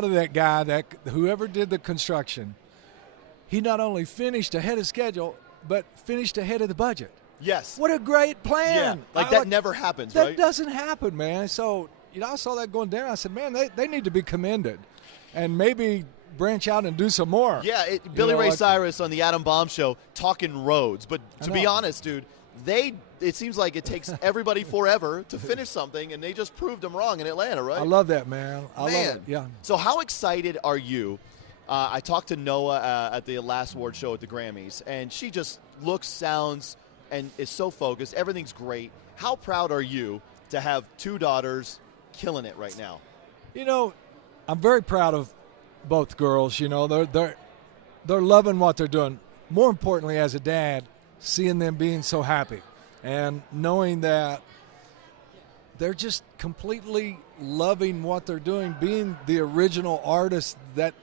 proud of that guy, that whoever did the construction. He not only finished ahead of schedule, but finished ahead of the budget. Yes. What a great plan. Yeah, that never happens, that right? That doesn't happen, man. So, I saw that going down. I said, man, they need to be commended and maybe branch out and do some more. Yeah, Billy Ray Cyrus on the Adam Bomb Show talking roads. But to be honest, dude, it seems like it takes everybody forever to finish something, and they just proved them wrong in Atlanta, right? I love that, man. I love it, yeah. So how excited are you? I talked to Noah at the last award show at the Grammys, and she just looks, sounds, and is so focused. Everything's great. How proud are you to have two daughters killing it right now? I'm very proud of both girls. They're loving what they're doing. More importantly, as a dad, seeing them being so happy and knowing that they're just completely loving what they're doing, being the original artists that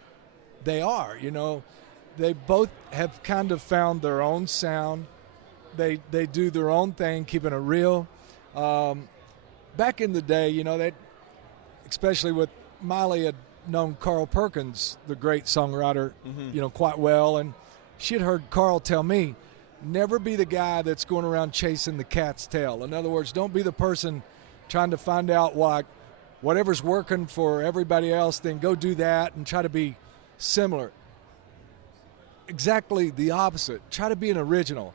they are. They both have kind of found their own sound. They do their own thing, keeping it real. Back in the day, that especially with Miley had known Carl Perkins, the great songwriter, quite well, and she had heard Carl tell me, never be the guy that's going around chasing the cat's tail. In other words, don't be the person trying to find out whatever's working for everybody else, then go do that and try to be similar. Exactly the opposite. Try to be an original.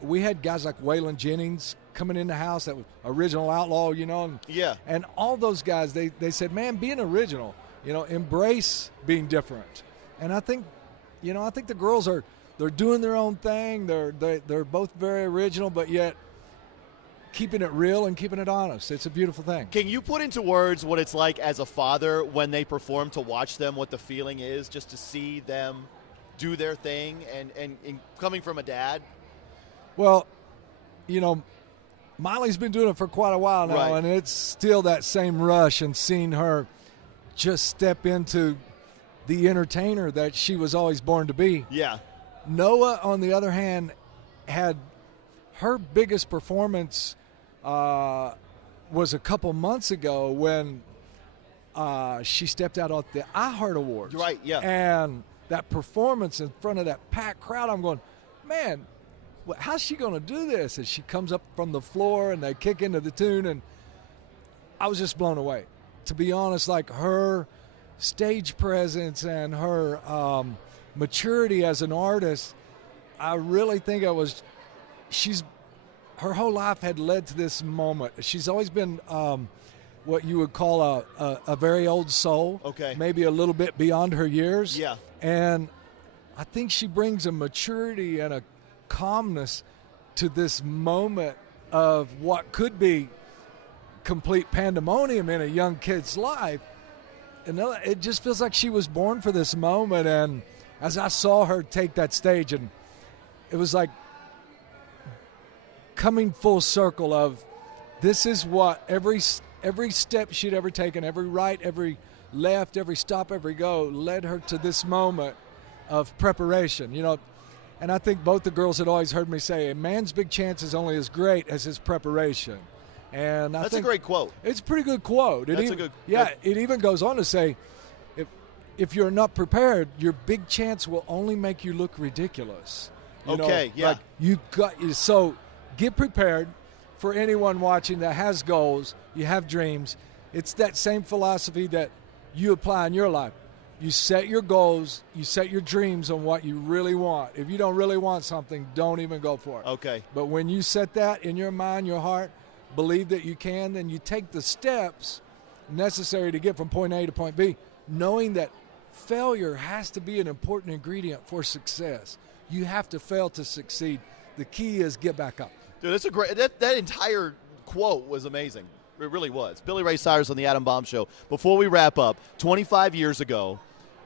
We had guys like Waylon Jennings coming in the house, that was original outlaw, and all those guys, they said, man, be an original, embrace being different. And I think the girls they're doing their own thing. They're both very original, but yet keeping it real and keeping it honest. It's a beautiful thing. Can you put into words what it's like as a father when they perform, to watch them, what the feeling is, just to see them do their thing and coming from a dad? Well, Miley's been doing it for quite a while now, right, and it's still that same rush, and seeing her just step into the entertainer that she was always born to be. Yeah. Noah, on the other hand, had her biggest performance was a couple months ago when she stepped out at the iHeart Awards. Right, yeah. And that performance in front of that packed crowd, I'm going, man, how's she going to do this? And she comes up from the floor and they kick into the tune, and I was just blown away. To be honest, like her stage presence and her maturity as an artist, I really think her whole life had led to this moment. She's always been what you would call a very old soul. Okay. Maybe a little bit beyond her years. Yeah. And I think she brings a maturity and a calmness to this moment of what could be complete pandemonium in a young kid's life. And it just feels like she was born for this moment. And as I saw her take that stage, and it was like coming full circle of this is what every step she'd ever taken, every right, every left, every stop, every go, led her to this moment of preparation. And I think both the girls had always heard me say, a man's big chance is only as great as his preparation. And I That's think a great quote. It's a pretty good quote. It even goes on to say, if you're not prepared, your big chance will only make you look ridiculous. So get prepared. For anyone watching that has goals, you have dreams, it's that same philosophy that you apply in your life. You set your goals, you set your dreams on what you really want. If you don't really want something, don't even go for it. Okay. But when you set that in your mind, your heart, believe that you can, then you take the steps necessary to get from point A to point B, knowing that failure has to be an important ingredient for success. You have to fail to succeed. The key is get back up. Dude, that's a great. That entire quote was amazing. It really was. Billy Ray Cyrus on the Adam Bomb Show. Before we wrap up, 25 years ago,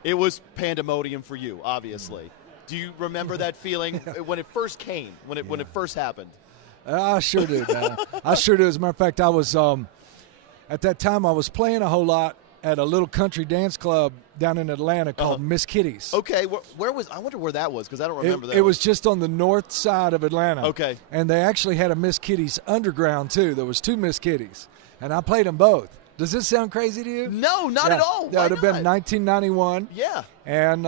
it was pandemonium for you, obviously. Do you remember that feeling when it first came, when it first happened? I sure do, man. I sure do. As a matter of fact, I was at that time I was playing a whole lot at a little country dance club down in Atlanta called Miss Kitty's. Okay, where was? I wonder where that was, because I don't remember that. It was just on the north side of Atlanta. Okay. And they actually had a Miss Kitty's underground too. There was two Miss Kitty's, and I played them both. Does this sound crazy to you? No, not at all. That Why would have been not? 1991. Yeah. And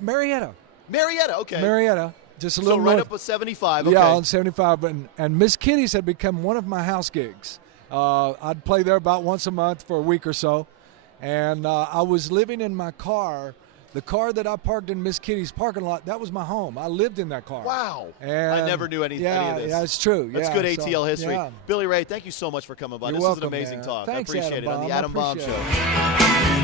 Marietta. Marietta, okay. Marietta, just a So little right north. up with 75, okay. Yeah, on 75. And Miss Kitty's had become one of my house gigs. I'd play there about once a month for a week or so. And I was living in my car. The car that I parked in Miss Kitty's parking lot, that was my home. I lived in that car. Wow. And I never knew any of this. Yeah, it's true. That's yeah, good ATL so, history. Yeah. Billy Ray, thank you so much for coming by. You're This welcome, is an amazing man. talk. Thanks, I appreciate Adam it on the Bomb. I Adam Bomb appreciate Show. it.